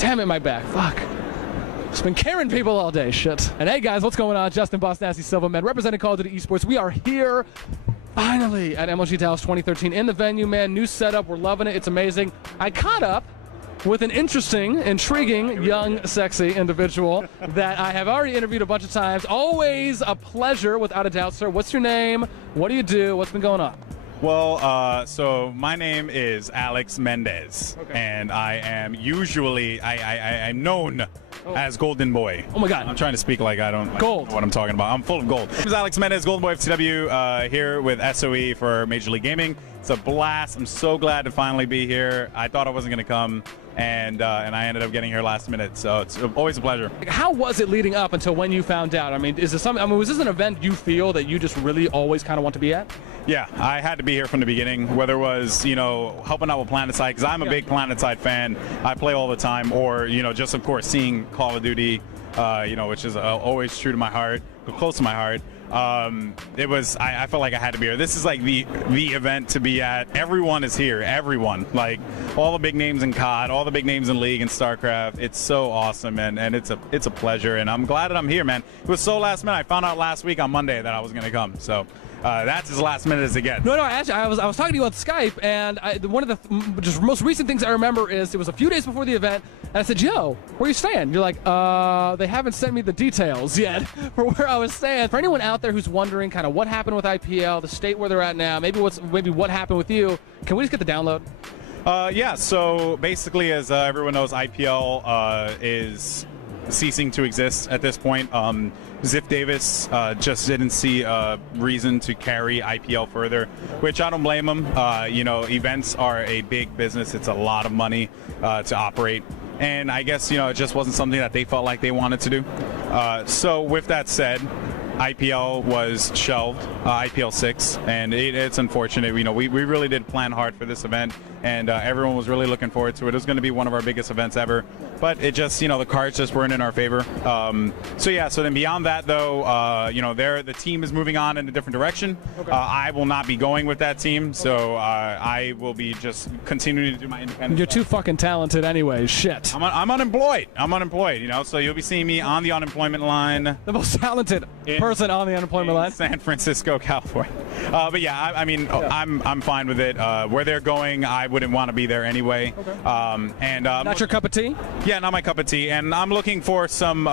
Damn it, my back. Fuck. Just been carrying people all day. Shit. And hey, guys, what's going on? Justin bossnasti Silverman, representing Call of Duty eSports. We are here finally at MLG Dallas 2013 in the venue, man. New setup. We're loving it. It's amazing. I caught up with an interesting, intriguing, young, sexy individual that I have already interviewed a bunch of times. Always a pleasure, without a doubt, sir. What's your name? What do you do? What's been going on? Well, so my name is Alex Mendez, and I am usually, I'm known as Golden Boy. Oh my God. I'm trying to speak like I don't know what I'm talking about. I'm full of gold. This is Alex Mendez, GoldenboyFTW, here with SOE for Major League Gaming. It's a blast. I'm so glad to finally be here. I thought I wasn't going to come, and I ended up getting here last minute, so it's always a pleasure. How was it leading up until when you found out? I mean, is this something? I mean, was this an event you feel that you just really always kind of want to be at? Yeah, I had to be here from the beginning, whether it was, you know, helping out with Planetside, because I'm a big Planetside fan. I play all the time, or, you know, just, of course, seeing Call of Duty, you know, which is always true to my heart, close to my heart. It was, I felt like I had to be here. This is like the event to be at. Everyone is here, everyone. Like, all the big names in COD, all the big names in League and StarCraft. It's so awesome, and it's a pleasure, and I'm glad that I'm here, man. It was so last minute. I found out last week on Monday that I was going to come, so that's as last minute as it gets. No, actually, I was talking to you on Skype, and one of the just most recent things I remember is it was a few days before the event, and I said, "Yo, where you staying?" You're like, they haven't sent me the details yet for where I was staying." For anyone out there who's wondering kind of what happened with IPL, the state where they're at now, maybe what happened with you, can we just get the download? Yeah, so basically, as everyone knows, IPL is ceasing to exist at this point. Ziff Davis just didn't see a reason to carry IPL further, which I don't blame him. You know, events are a big business. It's a lot of money to operate. And I guess, you know, it just wasn't something that they felt like they wanted to do. So with that said, IPL was shelved, IPL 6, and it's unfortunate. You know, we really did plan hard for this event, and everyone was really looking forward to it. It was going to be one of our biggest events ever, but it just, you know, the cards just weren't in our favor. So yeah, so then beyond that, though, you know, the team is moving on in a different direction. I will not be going with that team, so I will be just continuing to do my independent You're stuff. too fucking talented anyway. Shit. I'm unemployed. I'm unemployed, you know, so you'll be seeing me on the unemployment line. The most talented person on the unemployment line. San Francisco, California. But yeah, I mean, I'm fine with it. Where they're going, I wouldn't want to be there anyway. Not your cup of tea? Yeah, not my cup of tea. And I'm looking for some,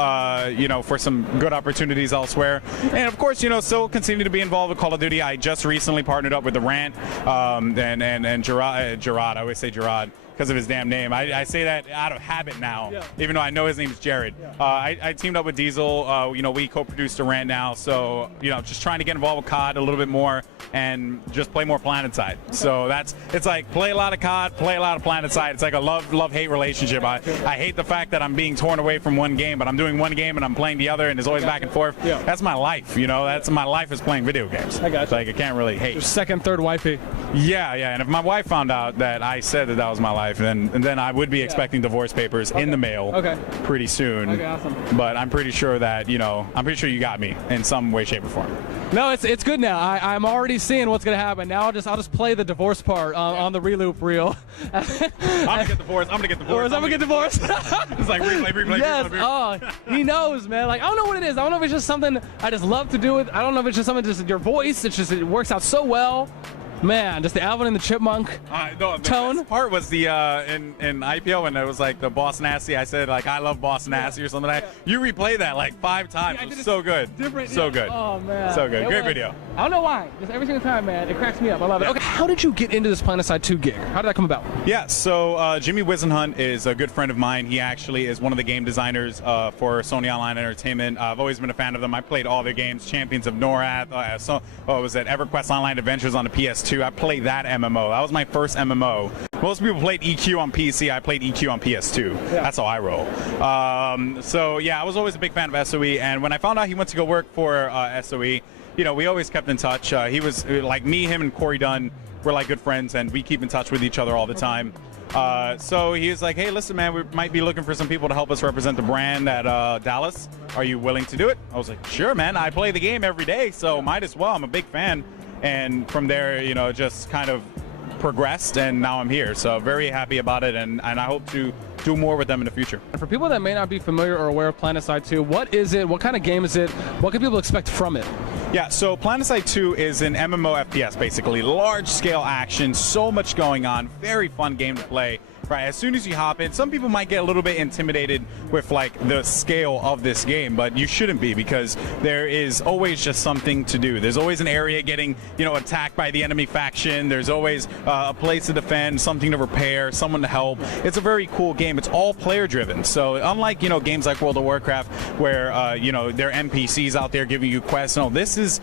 you know, for some good opportunities elsewhere. And of course, you know, still continue to be involved with Call of Duty. I just recently partnered up with the Rant and Gerard. I always say Gerard because of his damn name. I say that out of habit now, even though I know his name's Jared. I teamed up with Diesel. You know, we co-produced a Rant now, so, you know, just trying to get involved with COD a little bit more and just play more Planetside. So it's like play a lot of COD, play a lot of Planetside. It's like a love-hate relationship. I hate the fact that I'm being torn away from one game, but I'm doing one game and I'm playing the other, and it's always back and forth. That's my life, you know. That's my life is playing video games. I got you. Like, I can't really hate. Your second, third wifey. Yeah, and if my wife found out that I said that was my life, then I would be expecting divorce papers in the mail pretty soon. Okay, awesome. But I'm pretty sure that, you know, I'm pretty sure you got me in some way, shape, or form. No, it's good now. I'm already seeing what's gonna happen. Now I'll just play the divorce part on the reloop reel. I'm gonna get divorced. I'm gonna get divorced. It's like replay. Yes. Oh, he knows, man. Like, I don't know what it is. I don't know if it's just something I just love to do it. I don't know if it's just something, just your voice. It's just, it works out so well. Man, just the Alvin and the Chipmunk tone. The part was the in IPL when it was like the boss nasty. I said like I love boss nasty or something. You replay that like 5 times. It was so good. So good. Oh man. So good. Great video. I don't know why. Just every single time, man. It cracks me up. I love it. Okay, how did you get into this Planetside 2 gig? How did that come about? Yeah, so Jimmy Wisenhunt is a good friend of mine. He actually is one of the game designers for Sony Online Entertainment. I've always been a fan of them. I played all their games, Champions of Norath, was it EverQuest Online Adventures on the PS2. I played that MMO. That was my first MMO. Most people played EQ on PC. I played EQ on PS2. That's how I roll. So yeah, I was always a big fan of SOE, and when I found out he went to go work for SOE, you know, we always kept in touch. He was like me, him, and Corey Dunn were like good friends, and we keep in touch with each other all the time. So he was like, hey, listen, man, we might be looking for some people to help us represent the brand at Dallas. Are you willing to do it? I was like, sure, man. I play the game every day, so might as well. I'm a big fan. And from there, you know, just kind of progressed, and now I'm here. So very happy about it, and I hope to do more with them in the future. And for people that may not be familiar or aware of Planetside 2, what is it? What kind of game is it? What can people expect from it? Yeah, so Planetside 2 is an MMO FPS, basically. Large-scale action, so much going on, very fun game to play. Right, as soon as you hop in, some people might get a little bit intimidated with like the scale of this game, but you shouldn't be, because there is always just something to do. There's always an area getting, attacked by the enemy faction. There's always a place to defend, something to repair, someone to help. It's a very cool game. It's all player driven. So unlike, games like World of Warcraft where, there are NPCs out there giving you quests. No, this is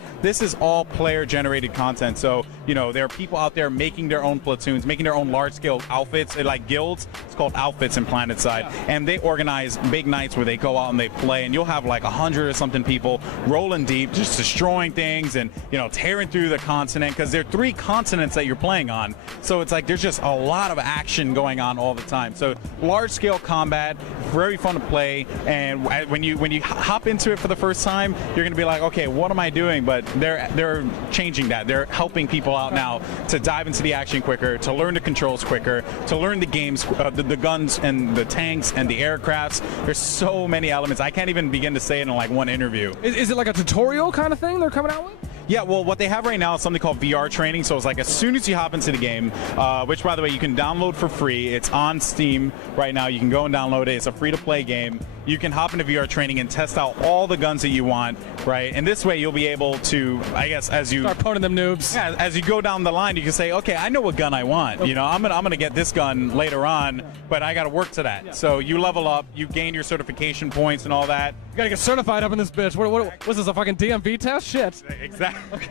all player generated content. So, there are people out there making their own platoons, making their own large scale outfits, like guilds. It's called outfits in Planetside, and they organize big nights where they go out and they play, and you'll have like 100 or something people rolling deep, just destroying things and tearing through the continent, because there are 3 continents that you're playing on. So it's like there's just a lot of action going on all the time. So large scale combat, very fun to play, and when you hop into it for the first time, you're gonna be like, okay, what am I doing? But they're changing that. They're helping people out now to dive into the action quicker, to learn the controls quicker, to learn the games, the guns and the tanks and the aircrafts. There's so many elements. I can't even begin to say it in like one interview. Is it like a tutorial kind of thing they're coming out with? Yeah, well, what they have right now is something called VR training. So it's like as soon as you hop into the game, which, by the way, you can download for free. It's on Steam right now. You can go and download it. It's a free-to-play game. You can hop into VR training and test out all the guns that you want, right? And this way, you'll be able to, I guess, as you start poning them noobs. Yeah, as you go down the line, you can say, okay, I know what gun I want. Okay. I'm gonna get this gun later on, but I got to work to that. Yeah. So you level up, you gain your certification points and all that. You gotta get certified up in this bitch. What was this, a fucking DMV test? Shit. Exactly.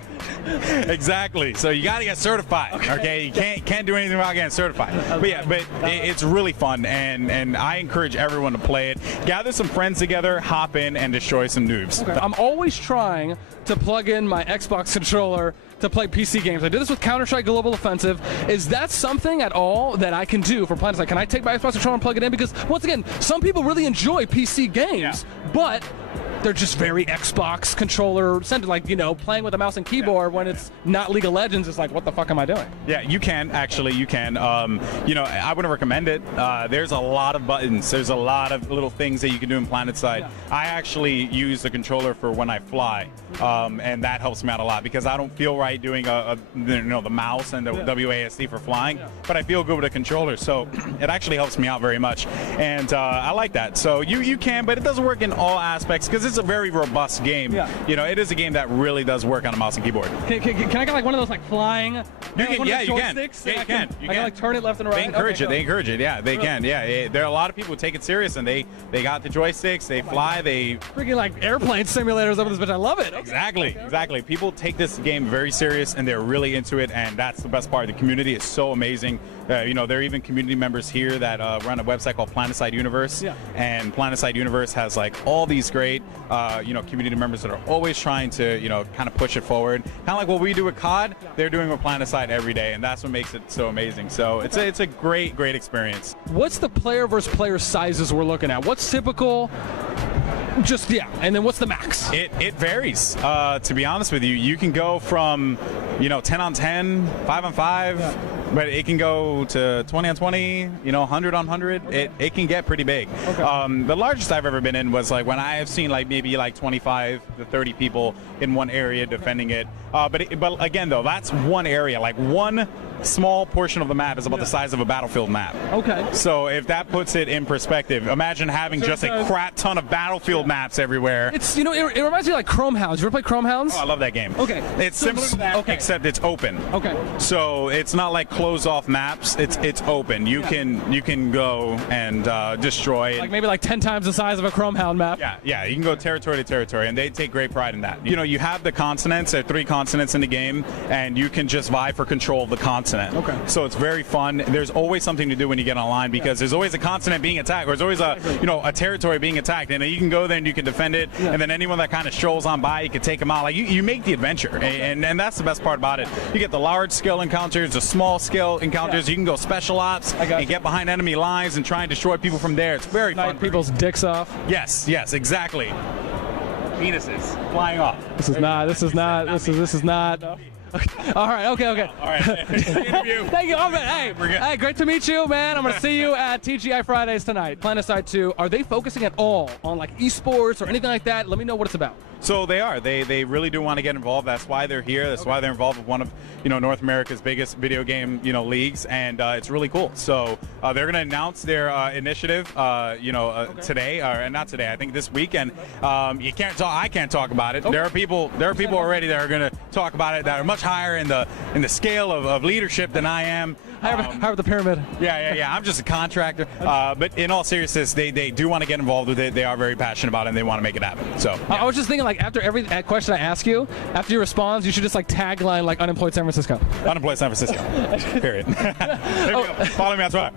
Exactly. So you gotta get certified. Okay. You can't do anything without getting certified. But yeah, it's really fun, and I encourage everyone to play it. Gather some friends together, hop in, and destroy some noobs. Okay. I'm always trying to plug in my Xbox controller to play PC games. I did this with Counter-Strike Global Offensive. Is that something at all that I can do for Planetside? Can I take my Xbox controller and plug it in? Because once again, some people really enjoy PC games, but they're just very Xbox controller centered, like, playing with a mouse and keyboard when it's not League of Legends. It's like, what the fuck am I doing? Yeah, you can, actually, you can. I wouldn't recommend it. There's a lot of buttons. There's a lot of little things that you can do in Planetside. Yeah. I actually use the controller for when I fly, and that helps me out a lot, because I don't feel right doing the mouse and the WASD for flying, but I feel good with a controller, so it actually helps me out very much, and I like that. So you can, but it doesn't work in all aspects, because it's a very robust game. Yeah. It is a game that really does work on a mouse and keyboard. Can I get like one of those like flying? You can, yeah, you can. Yeah, you can. I can like turn it left and right. They encourage it. They encourage it. Yeah, they can. Yeah, there are a lot of people who take it serious, and they got the joysticks. They fly. They freaking like airplane simulators over this bitch. I love it. Exactly. People take this game very serious, and they're really into it, and that's the best part. The community is so amazing. There are even community members here that run a website called Planetside Universe, and Planetside Universe has like all these great community members that are always trying to kind of push it forward, kind of like what we do with COD. They're doing with Planetside every day, and that's what makes it so amazing. So it's a great experience. What's the player versus player sizes we're looking at? What's typical? And then what's the max? It varies. To be honest with you, you can go from 10 on 10, 5 on 5, but it can go to 20 on 20, 100 on 100. Okay. It can get pretty big. Okay. The largest I've ever been in was like when I have seen like maybe like 25 to 30 people in one area defending it. But again though, that's one area. Like one small portion of the map is about the size of a Battlefield map. Okay. So if that puts it in perspective, imagine having just a crap ton of Battlefield maps everywhere. It's it reminds me of like Chrome Hounds. You ever play Chrome Hounds? Oh, I love that game. Okay. It's similar to that, except it's open. Okay. So it's not like closed off maps. It's open. You can go and destroy it. Like maybe like 10 times the size of a Chrome Hound map. Yeah. You can go territory to territory, and they take great pride in that. You have the continents. There are 3 continents in the game, and you can just vie for control of the continent. Okay. So it's very fun. There's always something to do when you get online, because there's always a continent being attacked, or there's always a territory being attacked, and you can go there and you can defend it, and then anyone that kind of strolls on by, you can take them out. Like you make the adventure, and that's the best part about it. You get the large scale encounters, the small scale encounters. You can go special ops and get behind enemy lines and try and destroy people from there. It's very fun. People's dicks off. Yes, exactly. Penises flying off. This is not. All right. Okay. All right. Interview. Thank you. Hey, great to meet you, man. I'm gonna see you at TGI Fridays tonight. Planetside 2. Are they focusing at all on like esports or anything like that? Let me know what it's about. So they are. They really do want to get involved. That's why they're here. That's why they're involved with one of North America's biggest video game leagues, and it's really cool. So they're going to announce their initiative today, or not today. I think this weekend. You can't talk. I can't talk about it. Okay. There are people already that are going to talk about it that are much higher in the scale of leadership than I am. Higher with the pyramid. Yeah. I'm just a contractor. But in all seriousness, they do want to get involved with it. They are very passionate about it, and they want to make it happen. So yeah. I was just thinking, like, after every question I ask you, after you respond, you should just like tagline like unemployed San Francisco. Unemployed San Francisco. Period. Follow me on Twitter.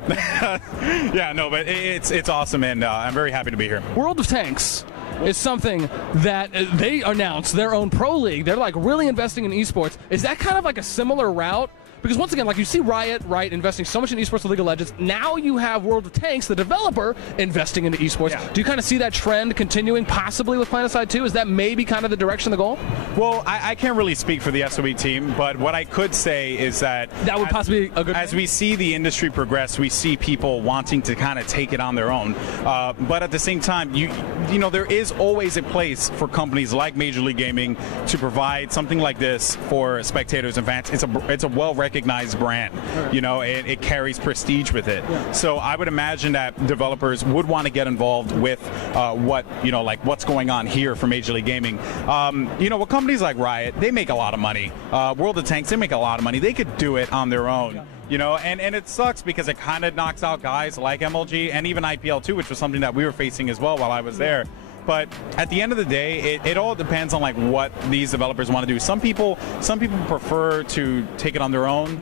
Yeah, no, but it's awesome, and I'm very happy to be here. World of Tanks is something that they announced their own pro league. They're like really investing in esports. Is that kind of like a similar route? Because once again, like you see Riot, right, investing so much in esports with League of Legends. Now you have World of Tanks, the developer, investing into esports. Yeah. Do you kind of see that trend continuing possibly with Planetside 2? Is that maybe kind of the direction, the goal? Well, I can't really speak for the SOE team, but what I could say is that would possibly be a good as we see the industry progress, we see people wanting to kind of take it on their own. But at the same time, there is always a place for companies like Major League Gaming to provide something like this for spectators and fans. It's a well-recognized brand. It carries prestige with it. Yeah. So I would imagine that developers would want to get involved with what's going on here for Major League Gaming. With companies like Riot, they make a lot of money. World of Tanks, they make a lot of money. They could do it on their own. Yeah. And it sucks because it kind of knocks out guys like MLG and even IPL too, which was something that we were facing as well while I was there. But at the end of the day, it all depends on like what these developers want to do. Some people prefer to take it on their own,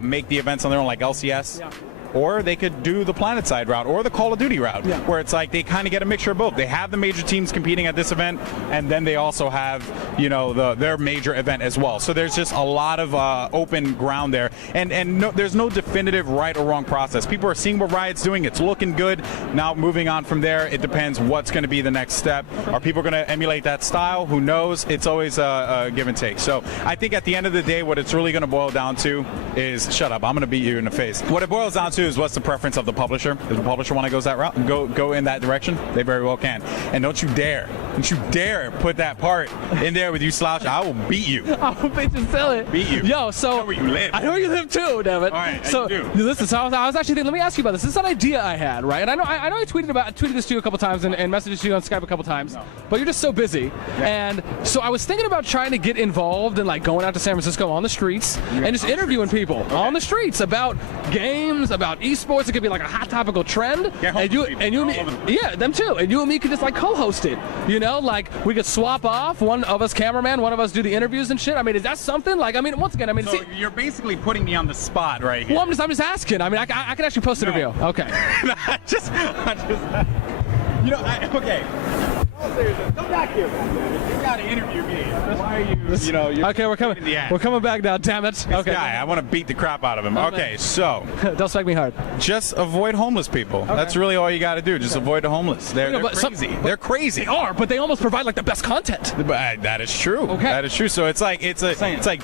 make the events on their own, like LCS. Yeah. Or they could do the Planetside route or the Call of Duty route, where it's like they kind of get a mixture of both. They have the major teams competing at this event, and then they also have, their major event as well. So there's just a lot of open ground there, and there's no definitive right or wrong process. People are seeing what Riot's doing; it's looking good. Now moving on from there, it depends what's going to be the next step. Are people going to emulate that style? Who knows? It's always a give and take. So I think at the end of the day, what it's really going to boil down to is, shut up, I'm going to beat you in the face. What it boils down to is what's the preference of the publisher. If the publisher want to go that route and go in that direction, they very well can. And don't you dare put that part in there with you slouch. I will beat you. I will beat you silly. Beat you. Yo, so I know where you live. I know where you live too, damn it. All right, so listen, so I was actually thinking, let me ask you about this. This is an idea I had, right? And I know I tweeted this to you a couple times and messaged to you on Skype a couple times. No. But you're just so busy. Yeah. And so I was thinking about trying to get involved in like going out to San Francisco on the streets and just interviewing people on the streets about games, about esports. It could be like a hot topical trend. Yeah, and you and me, yeah, them too. And you and me could just like co-host it. Like we could swap off, one of us cameraman, one of us do the interviews and shit. I mean, is that something? Like, I mean, once again, so you're basically putting me on the spot right here. Well, I'm just asking. I mean, I can actually post an interview. Okay. Okay. Come back here. You gotta interview me. Why are you? Okay, we're coming back now. Damn it. Okay. Guy, I want to beat the crap out of him. Okay, so don't strike me hard. Just avoid homeless people. Okay. That's really all you got to do. Just avoid the homeless. They're crazy. They're crazy. They are, but they almost provide like the best content. That is true. Okay. That is true. So it's like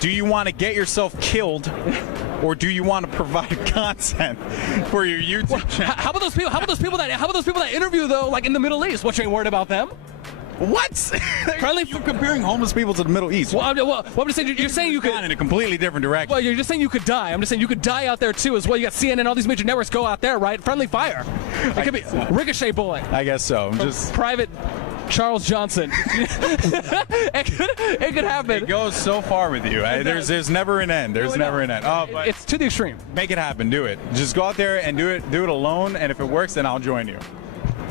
do you want to get yourself killed, or do you want to provide content for your YouTube channel? How about those people? How about those people that interview though, like in the Middle East? What, you ain't worried about them? What? You're comparing homeless people to the Middle East. Well, I'm just saying, you're saying you could in a completely different direction. Well, you're just saying you could die. I'm just saying you could die out there too as well. You got CNN, all these major networks go out there, right? Friendly fire. It could be ricochet bullet. I guess so. Just Private Charles Johnson. it could happen. It goes so far with you. There's never an end. There's never an end. Oh, but it's to the extreme. Make it happen. Do it. Just go out there and do it alone. And if it works, then I'll join you.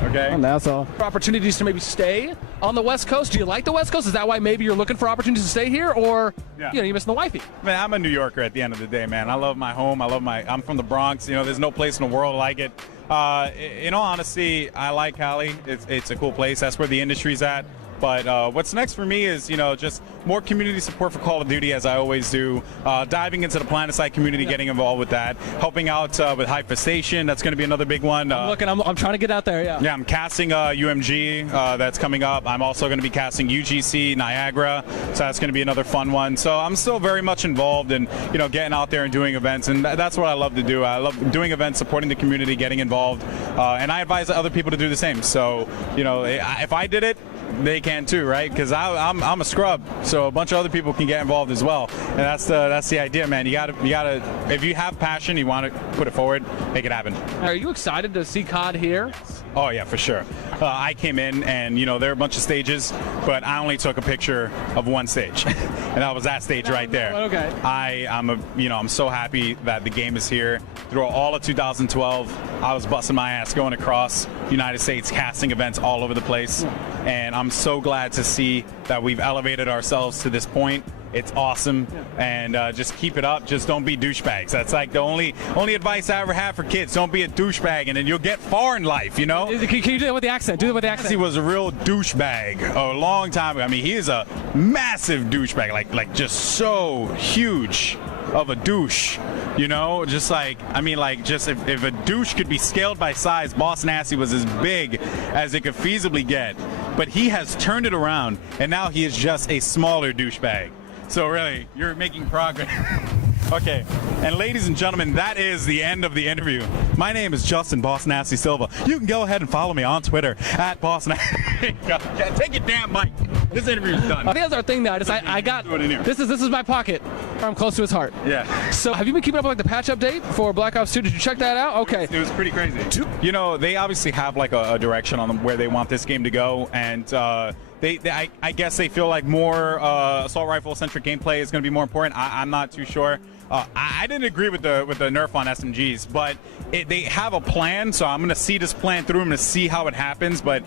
Okay. And that's all. Opportunities to maybe stay on the West Coast. Do you like the West Coast? Is that why maybe you're looking for opportunities to stay here, or you're missing the wifey? Man, I'm a New Yorker at the end of the day, man. I love my home. I'm from the Bronx. There's no place in the world like it. In all honesty, I like Cali. It's a cool place. That's where the industry's at. But what's next for me is, just more community support for Call of Duty, as I always do. Diving into the Planetside community, getting involved with that. Helping out with Hypestation. That's going to be another big one. I'm trying to get out there, yeah. Yeah, I'm casting UMG. That's coming up. I'm also going to be casting UGC, Niagara. So that's going to be another fun one. So I'm still very much involved in, getting out there and doing events. And that's what I love to do. I love doing events, supporting the community, getting involved. And I advise other people to do the same. So, if I did it, they can too, right? Because I'm a scrub, so a bunch of other people can get involved as well, and that's the idea, man. You gotta if you have passion, you want to put it forward, make it happen. Are you excited to see COD here? Oh yeah, for sure. I came in and there are a bunch of stages, but I only took a picture of one stage, and that was that stage right there. Okay. I'm so happy that the game is here. Throughout all of 2012, I was busting my ass going across United States, casting events all over the place, and I'm so glad to see that we've elevated ourselves to this point. It's awesome, and just keep it up. Just don't be douchebags. That's like the only advice I ever have for kids. Don't be a douchebag, and then you'll get far in life, Can you do it with the accent? Do it with the accent. He was a real douchebag a long time ago. I mean, he is a massive douchebag, like just so huge of a douche, just if a douche could be scaled by size, Boss Nasty was as big as it could feasibly get, but he has turned it around, and now he is just a smaller douchebag. So really, you're making progress. Okay, and ladies and gentlemen, that is the end of the interview. My name is Justin Boss Nasty Silva. You can go ahead and follow me on Twitter at Boss Nasty. Take your damn mic. This interview's done. I think that's our thing now. I got this is my pocket. I'm close to his heart. Yeah. So have you been keeping up with the patch update for Black Ops 2? Did you check that out? Okay. It was pretty crazy. They obviously have like a direction on where they want this game to go, and I guess they feel like more assault rifle centric gameplay is going to be more important. I'm not too sure. I didn't agree with the nerf on SMGs, but they have a plan, so I'm going to see this plan through. I'm going to see how it happens, but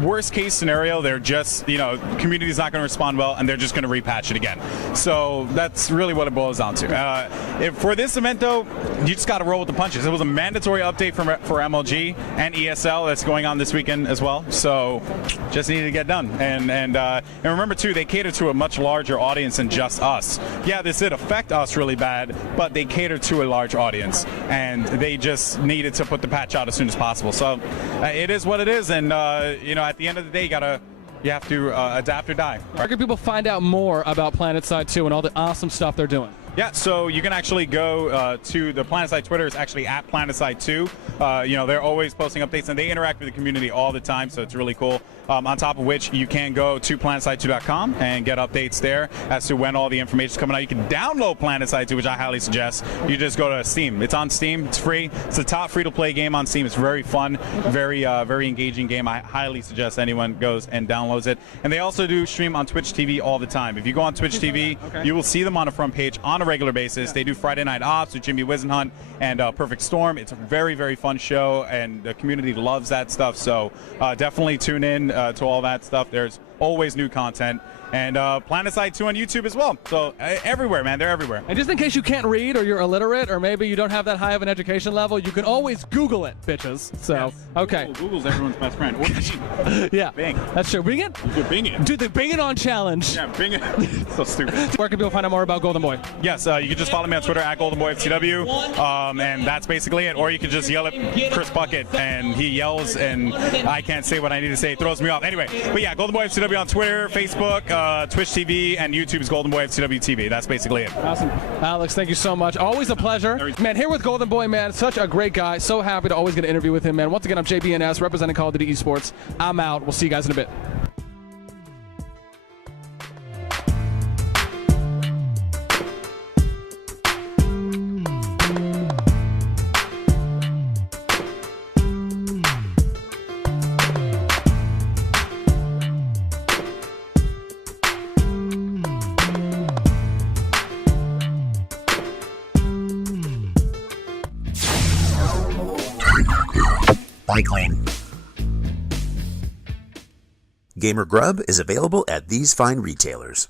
worst case scenario, they're just, the community's not going to respond well, and they're just going to repatch it again. So that's really what it boils down to. For this event, though, you just got to roll with the punches. It was a mandatory update for MLG and ESL that's going on this weekend as well, so just needed to get done. And remember, too, they cater to a much larger audience than just us. Yeah, this did affect us really bad, but they cater to a large audience, and they just needed to put the patch out as soon as possible. So it is what it is, and at the end of the day, you have to adapt or die. Where can people find out more about Planetside 2 and all the awesome stuff they're doing? Yeah, so you can actually go to the Planetside Twitter. Is actually at Planetside2. They're always posting updates, and they interact with the community all the time, so it's really cool. On top of which, you can go to Planetside2.com and get updates there as to when all the information is coming out. You can download Planetside 2, which I highly suggest. You just go to Steam. It's on Steam. It's free. It's the top free-to-play game on Steam. It's very fun, very engaging game. I highly suggest anyone goes and downloads it. And they also do stream on Twitch TV all the time. If you go on Twitch TV, you will see them on the front page on a regular basis. They do Friday Night Ops with Jimmy Wisenhunt and Perfect Storm. It's a very, very fun show, and the community loves that stuff. So definitely tune in to all that stuff. There's always new content. And Planetside 2 on YouTube as well. So everywhere, man. They're everywhere. And just in case you can't read, or you're illiterate, or maybe you don't have that high of an education level, you can always Google it, bitches. So, yes. Okay. Google's everyone's best friend. Or Bing. Yeah. Bing. That's true. Bing it? You could Bing it. Do the Bing it on challenge. Yeah, Bing it. So stupid. Where can people find out more about Golden Boy? Yes, you can just follow me on Twitter at GoldenboyFTW. And that's basically it. Or you can just yell at Chris Bucket, and he yells, and I can't say what I need to say. It throws me off. Anyway, but yeah, GoldenboyFTW on Twitter, Facebook, Twitch TV, and YouTube's GoldenboyFTW TV. That's basically it. Awesome. Alex, thank you so much. Always a pleasure. Man, here with Golden Boy, man. Such a great guy. So happy to always get an interview with him, man. Once again, I'm JBNS, representing Call of Duty eSports. I'm out. We'll see you guys in a bit. Bike lane. Gamer Grub is available at these fine retailers.